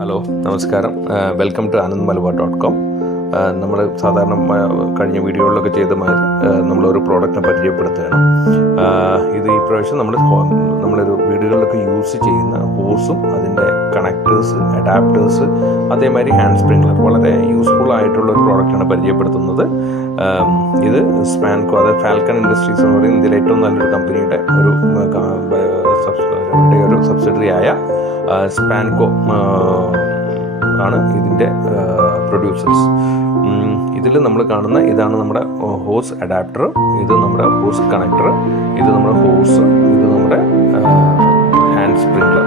Hello നമസ്കാരം. Welcome to anandmalabar.com. നമ്മൾ സാധാരണ കഴിഞ്ഞ വീഡിയോകളിലൊക്കെ ചെയ്ത മാതിരി നമ്മളൊരു പ്രോഡക്റ്റിനെ പരിചയപ്പെടുത്തുകയാണ്. ഇത് ഈ പ്രാവശ്യം നമ്മളൊരു വീടുകളിലൊക്കെ യൂസ് ചെയ്യുന്ന ഹോസും അതിൻ്റെ കണക്ടേഴ്സ്, അഡാപ്റ്റേഴ്സ്, അതേമാതിരി ഹാൻഡ് സ്പ്രിംഗ്ലർ, വളരെ യൂസ്ഫുൾ ആയിട്ടുള്ള ഒരു പ്രോഡക്റ്റാണ് പരിചയപ്പെടുത്തുന്നത്. ഇത് സ്പാൻകോ, അതായത് ഫാൽക്കൺ ഇൻഡസ്ട്രീസ് എന്ന് പറയുന്ന ഇന്ത്യയിലെ ഏറ്റവും നല്ലൊരു കമ്പനിയുടെ ഒരു സബ്സിഡറി ആയ സ്പാൻകോ ആണ് ഇതിൻ്റെ പ്രൊഡ്യൂസേഴ്സ്. ഇതിൽ നമ്മൾ കാണുന്ന ഇതാണ് നമ്മുടെ ഹോസ് അഡാപ്റ്റർ, ഇത് നമ്മുടെ ഹോസ് കണക്ടർ, ഇത് നമ്മുടെ ഹോസ്, ഇത് നമ്മുടെ ഹാൻഡ് സ്പ്രിംഗ്ലർ.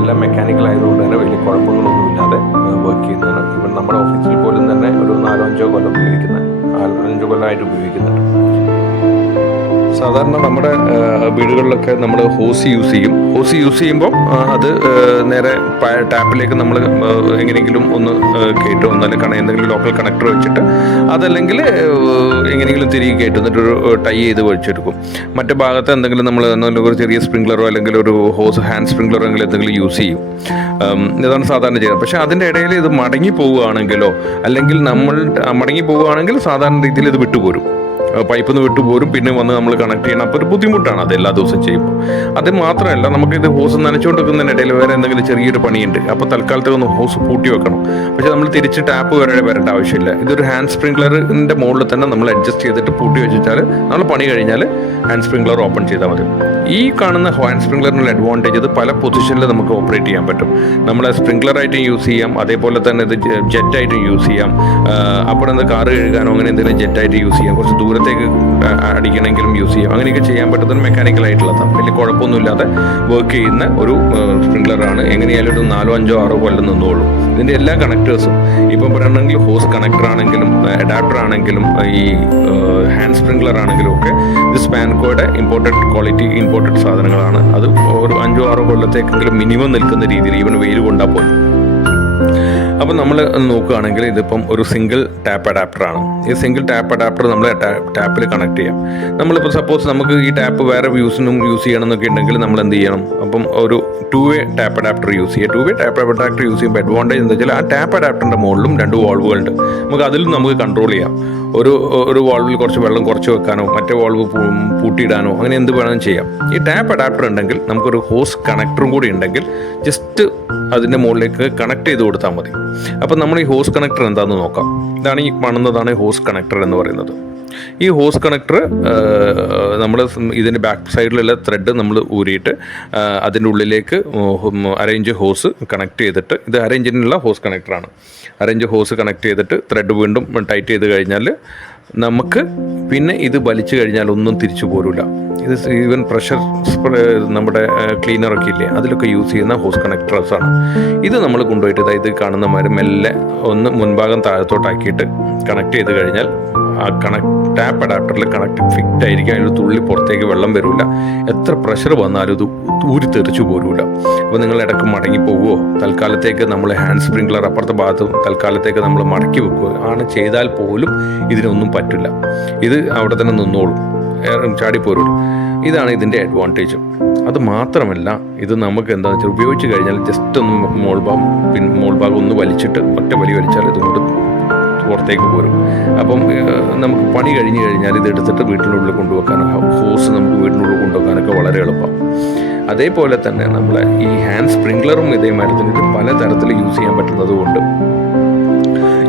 എല്ലാം മെക്കാനിക്കൽ ആയതുകൊണ്ട് തന്നെ വലിയ കുഴപ്പങ്ങളൊന്നുമില്ലാതെ വർക്ക് ചെയ്യുന്നതാണ്. ഇവൻ നമ്മുടെ ഓഫീസിൽ പോലും തന്നെ ഒരു 4-5 കൊല്ലം 5 കൊല്ലമായിട്ട് ഉപയോഗിക്കുന്നുണ്ട്. സാധാരണ നമ്മുടെ വീടുകളിലൊക്കെ നമ്മൾ ഹോസ് യൂസ് ചെയ്യുമ്പോൾ അത് നേരെ ടാപ്പിലേക്ക് നമ്മൾ എങ്ങനെയെങ്കിലും ഒന്ന് കയറ്റും, എന്നാലും എന്തെങ്കിലും ലോക്കൽ കണക്ടർ വെച്ചിട്ട്, അതല്ലെങ്കിൽ എങ്ങനെയെങ്കിലും തിരികെ കയറ്റും, എന്നിട്ടൊരു ടൈ ചെയ്ത് വലിച്ചെടുക്കും. മറ്റു ഭാഗത്ത് എന്തെങ്കിലും നമ്മൾ ഒരു ചെറിയ സ്പ്രിംഗ്ലറോ അല്ലെങ്കിൽ ഒരു ഹോസ് ഹാൻഡ് സ്പ്രിംഗ്ലറോ എന്തെങ്കിലും യൂസ് ചെയ്യും. ഇതാണ് സാധാരണ ചെയ്യുന്നത്. പക്ഷേ അതിൻ്റെ ഇടയിൽ ഇത് മടങ്ങി പോവുകയാണെങ്കിലോ, അല്ലെങ്കിൽ നമ്മൾ മടങ്ങി പോവുകയാണെങ്കിൽ സാധാരണ രീതിയിൽ ഇത് വിട്ടുപോരും, പൈപ്പിൽ നിന്ന് വിട്ടുപോരും, പിന്നെ വന്ന് നമ്മൾ കണക്ട് ചെയ്യണം. അപ്പോൾ ഒരു ബുദ്ധിമുട്ടാണ് അത് എല്ലാ ദിവസവും ചെയ്യുമ്പോൾ. അത് മാത്രമല്ല, നമുക്കിത് ഹോസ് നനച്ചുകൊണ്ടിരിക്കുന്നതിനിടയിൽ വേറെ എന്തെങ്കിലും ചെറിയൊരു പണിയുണ്ട്, അപ്പോൾ തൽക്കാലത്തേക്ക് ഒന്ന് ഹോസ് പൂട്ടി വെക്കണം. പക്ഷേ നമ്മൾ തിരിച്ച് ടാപ്പ് വരേണ്ട ആവശ്യമില്ല. ഇതൊരു ഹാൻഡ് സ്പ്രിംഗ്ലറിൻ്റെ മുകളിൽ തന്നെ നമ്മൾ അഡ്ജസ്റ്റ് ചെയ്തിട്ട് പൂട്ടി വെച്ചാൽ നമ്മൾ പണി കഴിഞ്ഞാൽ ഹാൻഡ് സ്പ്രിംഗ്ലർ ഓപ്പൺ ചെയ്താൽ മതി. ഈ കാണുന്ന ഹാൻഡ് സ്പ്രിംഗ്ലറിനുള്ള അഡ്വാൻറ്റേജ്, ഇത് പല പൊസിഷനിൽ നമുക്ക് ഓപ്പറേറ്റ് ചെയ്യാൻ പറ്റും. നമ്മൾ സ്പ്രിംഗ്ലറായിട്ടും യൂസ് ചെയ്യാം, അതേപോലെ തന്നെ ഇത് ജെറ്റായിട്ടും യൂസ് ചെയ്യാം. അപ്പോൾ കാറ് കഴുകാനോ അങ്ങനെ എന്തെങ്കിലും ജെറ്റായിട്ട് യൂസ് ചെയ്യാം, കുറച്ച് ദൂരത്തേക്ക് അടിക്കണമെങ്കിലും യൂസ് ചെയ്യാം. അങ്ങനെയൊക്കെ ചെയ്യാൻ പറ്റുന്ന മെക്കാനിക്കലായിട്ടുള്ളതാണ്. വലിയ കുഴപ്പമൊന്നുമില്ലാതെ വർക്ക് ചെയ്യുന്ന ഒരു സ്പ്രിംഗ്ലറാണ്. എങ്ങനെയായാലും ഒരു 4-5-6 കൊല്ലം നിന്നോളും. ഇതിൻ്റെ എല്ലാ കണക്ടേഴ്സും ഇപ്പം പറയണമെങ്കിൽ ഹോസ് കണക്ടർ ആണെങ്കിലും അഡാപ്റ്റർ ആണെങ്കിലും ഈ ഹാൻഡ് സ്പ്രിംഗ്ലർ ആണെങ്കിലും ഒക്കെ ഇത് സ്പാൻകോയുടെ ഇമ്പോർട്ടഡ് സാധനങ്ങളാണ്. അത് ഒരു 5-6 കൊല്ലത്തേക്കെങ്കിലും മിനിമം നിൽക്കുന്ന രീതിയിൽ, ഈവൻ വെയിൽ കൊണ്ടാൽ പോലും. അപ്പം നമ്മൾ നോക്കുകയാണെങ്കിൽ ഇതിപ്പം ഒരു സിംഗിൾ ടാപ്പ് അഡാപ്റ്ററാണ്. ഈ സിംഗിൾ ടാപ്പ് അഡാപ്റ്റർ നമ്മൾ ടാപ്പിൽ കണക്ട് ചെയ്യാം. നമ്മളിപ്പോൾ സപ്പോസ് നമുക്ക് ഈ ടാപ്പ് വേറെ യൂസ് ചെയ്യണം എന്നൊക്കെ ഉണ്ടെങ്കിൽ നമ്മൾ എന്ത് ചെയ്യണം? അപ്പം ഒരു 2-way ടാപ്പ് അഡാപ്റ്റർ യൂസ് ചെയ്യുക. 2-way ടാപ്പ് അഡാപ്റ്റർ യൂസ് ചെയ്യുമ്പോൾ അഡ്വാൻറ്റേജ് എന്താ വെച്ചാൽ, ആ ടാപ്പ് അഡാപ്റ്ററിൻ്റെ മുകളിലും 2 വാൾവുകളുണ്ട്. അതിലും നമുക്ക് കൺട്രോൾ ചെയ്യാം. ഒരു വാൾവിൽ കുറച്ച് വെള്ളം കുറച്ച് വെക്കാനോ, മറ്റേ വാൾവ് പൂട്ടിയിടാനോ, അങ്ങനെ എന്ത് വേണമെങ്കിലും ചെയ്യാം. ഈ ടാപ്പ് അഡാപ്റ്റർ ഉണ്ടെങ്കിൽ, നമുക്കൊരു ഹോസ് കണക്ടറും കൂടി ഉണ്ടെങ്കിൽ ജസ്റ്റ് അതിൻ്റെ മുകളിലേക്ക് കണക്ട് ചെയ്ത് കൊടുത്താൽ മതി. അപ്പം നമ്മൾ ഈ ഹോസ് കണക്ടർ എന്താണെന്ന് നോക്കാം. ഇതാണ് ഈ കാണുന്നതാണ് ഹോസ് കണക്ടർ എന്ന് പറയുന്നത്. ഈ ഹോസ് കണക്ടർ നമ്മൾ ഇതിൻ്റെ ബാക്ക് സൈഡിലുള്ള ത്രെഡ് നമ്മൾ ഊരിയിട്ട് അതിൻ്റെ ഉള്ളിലേക്ക് അറേഞ്ച് ഹോസ് കണക്ട് ചെയ്തിട്ട്, ഇത് അറേഞ്ചിനുള്ള ഹോസ് കണക്ടറാണ്. അറേഞ്ച് ഹോസ് കണക്ട് ചെയ്തിട്ട് ത്രെഡ് വീണ്ടും ടൈറ്റ് ചെയ്ത് കഴിഞ്ഞാൽ നമുക്ക് പിന്നെ ഇത് വലിച്ചു കഴിഞ്ഞാൽ ഒന്നും തിരിച്ചു പോരില്ല. ഇത് ഈവൻ പ്രഷർ നമ്മുടെ ക്ലീനറൊക്കെ ഇല്ലേ, അതിലൊക്കെ യൂസ് ചെയ്യുന്ന ഹോസ് കണക്ടേഴ്സാണ്. ഇത് നമ്മൾ കൊണ്ടുപോയിട്ട് ഇത് കാണുന്ന മാതിരി മെല്ലെ ഒന്ന് മുൻഭാഗം താഴത്തോട്ടാക്കിയിട്ട് കണക്ട് ചെയ്ത് കഴിഞ്ഞാൽ ആ ടാപ്പ് അഡാപ്റ്ററിൽ കണക്ട് ഫിറ്റ് ആയിരിക്കും. അതിൽ തുള്ളി പുറത്തേക്ക് വെള്ളം വരില്ല. എത്ര പ്രഷർ വന്നാലും ഇത് ഊരി തെറിച്ചു പോരില്ല. അപ്പോൾ നിങ്ങൾ ഇടയ്ക്ക് മടങ്ങി പോവുമോ, തൽക്കാലത്തേക്ക് നമ്മൾ ഹാൻഡ് സ്പ്രിംഗ്ലർ അപ്പുറത്തെ ഭാഗത്ത് തൽക്കാലത്തേക്ക് നമ്മൾ മടക്കി വെക്കുക ആണ് ചെയ്താൽ പോലും ഇതിനൊന്നും പറ്റില്ല. ഇത് അവിടെ തന്നെ നിന്നോളും, ചാടിപ്പോരും. ഇതാണ് ഇതിൻ്റെ അഡ്വാൻറ്റേജ്. അത് മാത്രമല്ല, ഇത് നമുക്ക് എന്താണെന്ന് വെച്ചാൽ ഉപയോഗിച്ച് കഴിഞ്ഞാൽ ജസ്റ്റ് ഒന്ന് മോൾഭാഗം ഒന്ന് വലിച്ചിട്ട് ഒറ്റ വലിച്ചാൽ ഇതുകൊണ്ട് പുറത്തേക്ക് പോരും. അപ്പം നമുക്ക് പണി കഴിഞ്ഞ് കഴിഞ്ഞാൽ ഇത് എടുത്തിട്ട് വീട്ടിനുള്ളിൽ കൊണ്ടുവെക്കാനോ, ഹോസ് നമുക്ക് വീട്ടിനുള്ളിൽ കൊണ്ടുവെക്കാനൊക്കെ വളരെ എളുപ്പം. അതേപോലെ തന്നെ നമ്മളെ ഈ ഹാൻഡ് സ്പ്രിംഗ്ലറും ഇതേമാതിരി തന്നെ ഇത് പലതരത്തിൽ യൂസ് ചെയ്യാൻ പറ്റുന്നത് കൊണ്ട്,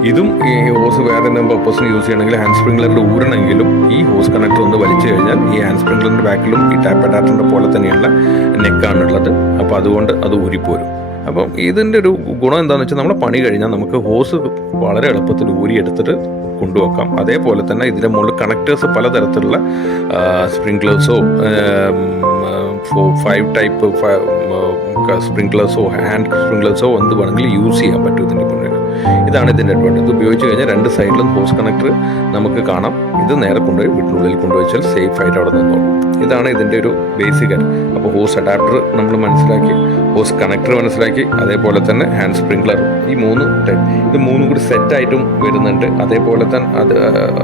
ഇതും ഈ ഹോസ് വേറെ എന്തെങ്കിലും പർപ്പസിന് യൂസ് ചെയ്യണമെങ്കിൽ ഹാൻഡ് സ്പ്രിംഗ്ലറിൽ ഊരണമെങ്കിലും ഈ ഹോസ് കണക്ടർ ഒന്ന് വലിച്ചു കഴിഞ്ഞാൽ ഈ ഹാൻഡ് സ്പ്രിംഗ്ലറിൻ്റെ ബാക്കിലും ഈ ടാപ്പ് അഡാപ്റ്ററിൻ്റെ പോലെ തന്നെയുള്ള നെക്കാണുള്ളത്. അപ്പോൾ അതുകൊണ്ട് അത് ഊരിപ്പോരും. അപ്പം ഇതിൻ്റെ ഒരു ഗുണം എന്താണെന്ന് വെച്ചാൽ, നമ്മുടെ പണി കഴിഞ്ഞാൽ നമുക്ക് ഹോസ് വളരെ എളുപ്പത്തിൽ ഊരിയെടുത്തിട്ട് കൊണ്ടുവെക്കാം. അതേപോലെ തന്നെ ഇതിൻ്റെ മുകളിൽ കണക്ടേഴ്സ് പലതരത്തിലുള്ള സ്പ്രിംഗ്ലേഴ്സോ 5 ടൈപ്പ് സ്പ്രിംഗ്ലേഴ്സോ ഹാൻഡ് സ്പ്രിംഗ്ലേഴ്സോ എന്ത് വേണമെങ്കിലും യൂസ് ചെയ്യാൻ പറ്റും ഇതിൻ്റെ മുന്നിൽ. ഇതാണ് ഇതിൻ്റെ അഡ്വാൻറ്റേജ്. ഇത് ഉപയോഗിച്ച് കഴിഞ്ഞാൽ 2 സൈഡിലും ഹോസ് കണക്ടർ നമുക്ക് കാണാം. ഇത് നേരെ കൊണ്ടുപോയി വീട്ടിനുള്ളിൽ കൊണ്ടുവച്ചാൽ സേഫ് ആയിട്ട് അവിടെ നിന്നോളും. ഇതാണ് ഇതിൻ്റെ ഒരു ബേസിക്. അപ്പോൾ ഹോസ് അഡാപ്റ്റർ നമ്മൾ മനസ്സിലാക്കി, ഹോസ് കണക്ടർ മനസ്സിലാക്കി, അതേപോലെ തന്നെ ഹാൻഡ് സ്പ്രിംഗ്ലർ, ഈ 3 ടൈപ്പ്, ഇത് 3 കൂടി സെറ്റായിട്ടും വരുന്നുണ്ട്.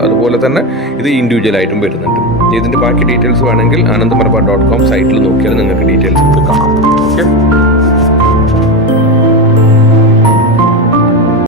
അതുപോലെ തന്നെ ഇത് ഇൻഡിവിജ്വലായിട്ടും വരുന്നുണ്ട്. ഇതിൻ്റെ ബാക്കി ഡീറ്റെയിൽസ് വേണമെങ്കിൽ anandmalabar.com സൈറ്റിൽ നോക്കിയാൽ നിങ്ങൾക്ക് ഡീറ്റെയിൽസ് കാണാം. ഓക്കെ.